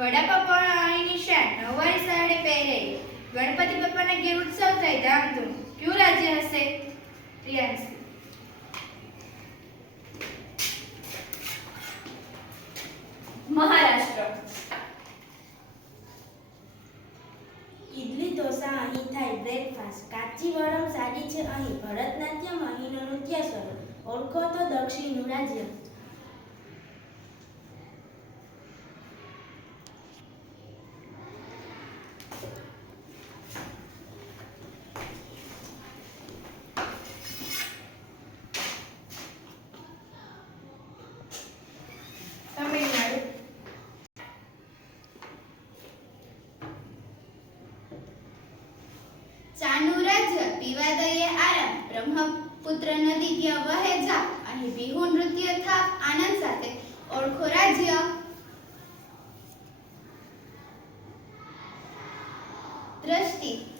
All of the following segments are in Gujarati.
વડાપાવ પાણીની શાક નવારી સાડે પહેરે ગણપતિ બાપાના ઘેર ઉત્સવ થાય ધામધૂમ. ક્યુ રાજ્ય હશે? પ્રિયાંશી મહારાષ્ટ્ર. ઇડલી ઢોસા અહીં થાય બ્રેકફાસ્ટ કાચીવરમ સાડી છે અહીં. ભરતનાટ્યમ અહીંનો નૃત્ય સ્વરૂપ ઓળખો તો દક્ષિણનું રાજ્ય. ચાનું રાજ્ય પીવા દઈએ આરામ બ્રહ્મપુત્ર નદી ત્યાં વહે જા. અહીં બિહુ નૃત્ય થાપ. આનંદ સાથે ઓળખો રાજ્ય. દ્રષ્ટિ.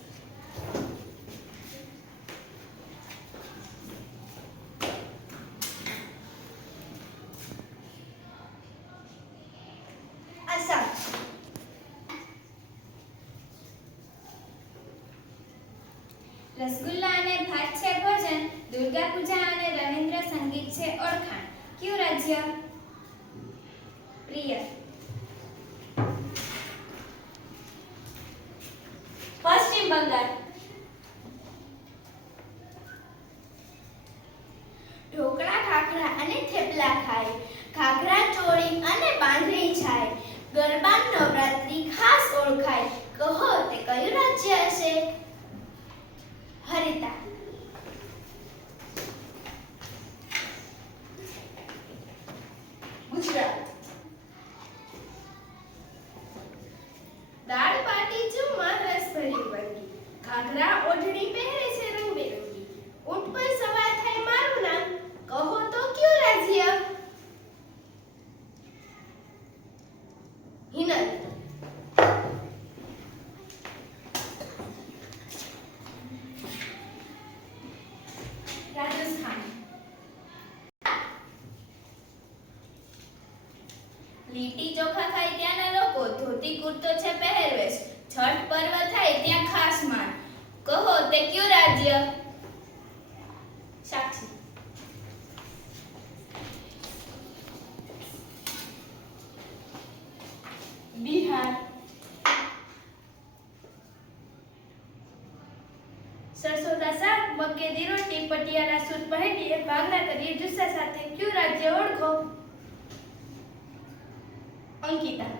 રસગુલ્લા અને ભાત છે ભોજન, દુર્ગા પૂજા અને રવિન્દ્ર સંગીત છે ઓળખાણ. કયું રાજ્ય? પ્રિય. પશ્ચિમ બંગાળ. ઢોકળા ખાખરા અને થેપલા ખાય. ખાખરા ચોળી અને બાંધણી છાય ગરબા નવરાત્રી ખાસ ઓળખાય. કહો, તે કયું રાજ્ય હશે? લીટી ચોખા ખાય ત્યાંના લોકો, ધોતી કુર્તો છે પહેરવેશ, છઠ પર્વ થાય ત્યાં ખાસ માન. કહો, તે કયું રાજ્ય? સાક્ષી. બિહાર. સરસોદા શાક મક્કેની રોટી, પટિયાલા સૂટ પહેરીએ ભાગલા કરીએ જુસ્સા સાથે. કયું રાજ્ય ઓળખો? અંકિતા